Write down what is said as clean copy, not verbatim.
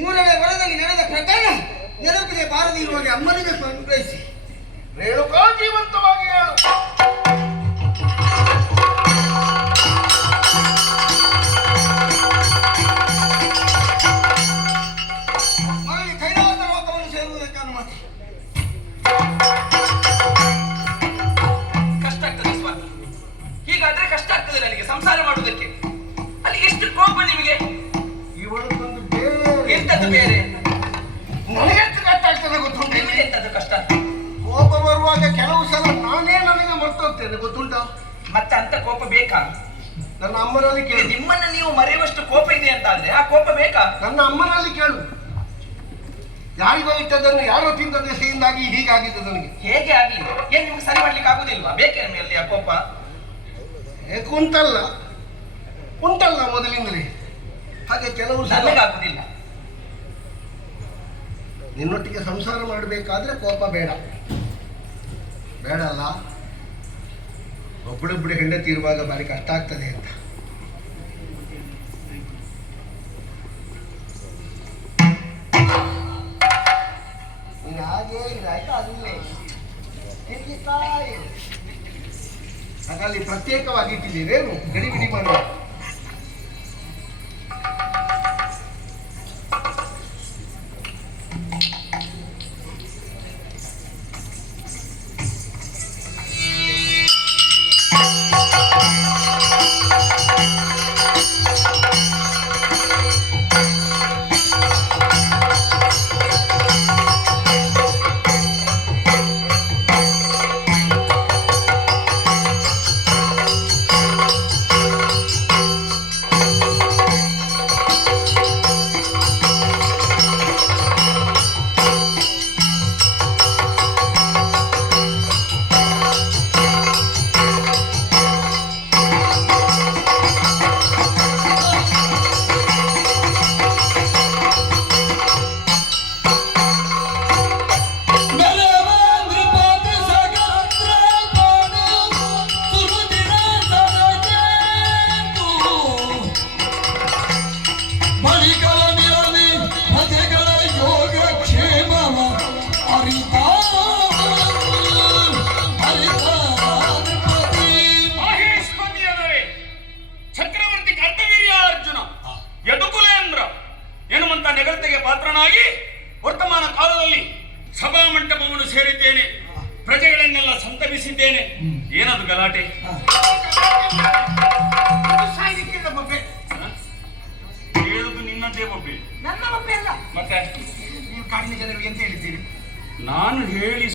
ಮೂರನೇ ವರದಲ್ಲಿ ನಡೆದ ಪ್ರಕರಣ ನೆನಪಿಗೆ ಬಾರದಿ ಇರುವಾಗ ಅಮ್ಮನಿಗೆ ಅನುಗ್ರಹಿಸಿ. ರೇಣುಕಾ ಜೀವಂತವಾಗಿ ಹೇಳು. ಮರಳಿ ಕೈಲಾಸ ಲೋಕವನ್ನು ಸೇರುವುದಕ್ಕೆ ಅನುಮತಿ. ಕಷ್ಟ ಆಗ್ತದೆ ಸ್ವಾಮಿ, ಹೀಗಾದ್ರೆ ಕಷ್ಟ ಆಗ್ತದೆ ನನಗೆ ಸಂಸಾರ ಮಾಡುವುದಕ್ಕೆ. ಅಲ್ಲಿ ಎಷ್ಟು ಕೋಪ ನಿಮಗೆ? ಇವಳದೊಂದು ಬೇರೆ ಎಂತದ್ದು ಬೇರೆ? ನನಗೆಷ್ಟು ಕಷ್ಟ ಆಗ್ತದೆ ಗೊತ್ತುಂಟು. ನಿಮಗೆ ಎಂತದ್ದು ಕಷ್ಟ? ಕೋಪ ಬರುವಾಗ ಕೆಲವು ಸಲ ನಾನೇ ನನಗೆ ಮರ್ತೋಗ್ತೇನೆ ಗೊತ್ತುಂಟ. ಮತ್ತೆ ಅಂತ ಕೋಪ ಬೇಕಾ? ನನ್ನ ಅಮ್ಮನಲ್ಲಿ ಕೇಳು. ನಿಮ್ಮನ್ನ ನೀವು ಮರೆಯುವಷ್ಟು ಕೋಪ ಇದೆ ಅಂತ ಆದ್ರೆ ಆ ಕೋಪ ಬೇಕಾ? ನನ್ನ ಅಮ್ಮನಲ್ಲಿ ಕೇಳು. ಯಾರಿಗೋ ಇಟ್ಟದನ್ನು ಯಾರೋ ತಿಂದ ದೆಸೆಯಿಂದಾಗಿ ಹೀಗಾಗಿದೆ ನನಗೆ. ಹೇಗೆ ಆಗ್ಲಿ? ಏನ್ ನಿಮ್ಗೆ ಸರಿ ಮಾಡ್ಲಿಕ್ಕೆ ಆಗುದಿಲ್ವಾ? ಬೇಕೇ ಮೇಲೆ ಆ ಕೋಪ? ಉಂಟಲ್ಲ ಮೊದಲಿಂದಲೇ. ಹಾಗೆ ಕೆಲವು ಸಲ ನನಗಾಗುದಿಲ್ಲ. ನಿನ್ನೊಟ್ಟಿಗೆ ಸಂಸಾರ ಮಾಡಬೇಕಾದ್ರೆ ಕೋಪ ಬೇಡ ಅಲ್ಲ. ಒಬ್ಬಳೊಬ್ಬಳು ಹೆಂಡತಿ ಇರುವಾಗ ಬಾರಿ ಕಷ್ಟ ಆಗ್ತದೆ ಅಂತ. ಹಾಗೆ ಆಯ್ತಾ ಅಲ್ಲೇ ಹಾಗಲ್ಲಿ ಪ್ರತ್ಯೇಕವಾಗಿ ಇಟ್ಟಿದ್ದೀರೇನು ಗಡಿ ಬಿಡಿ ಮಾಡುವ. ಪಾತ್ರನಾಗಿ ವರ್ತಮಾನ ಕಾಲದಲ್ಲಿ ಸಭಾ ಮಂಟಪವನ್ನು ಸೇರಿದ್ದೇನೆ. ಪ್ರಜೆಗಳನ್ನೆಲ್ಲ ಸಂತರಿಸಿದ್ದೇನೆ. ಏನದು ಗಲಾಟೆ? ಹೇಳುದು ನಿನ್ನದೇ ಬೊಬ್ಬೆ. ನನ್ನ ಒಬ್ಬೆ ಅಲ್ಲ. ಮತ್ತೆ ನೀವು ಕಾಡಿನ ಜನರಿಗೆ ಎಂತ ಹೇಳಿದ್ದೀರಿ? ನಾನು ಹೇಳಿ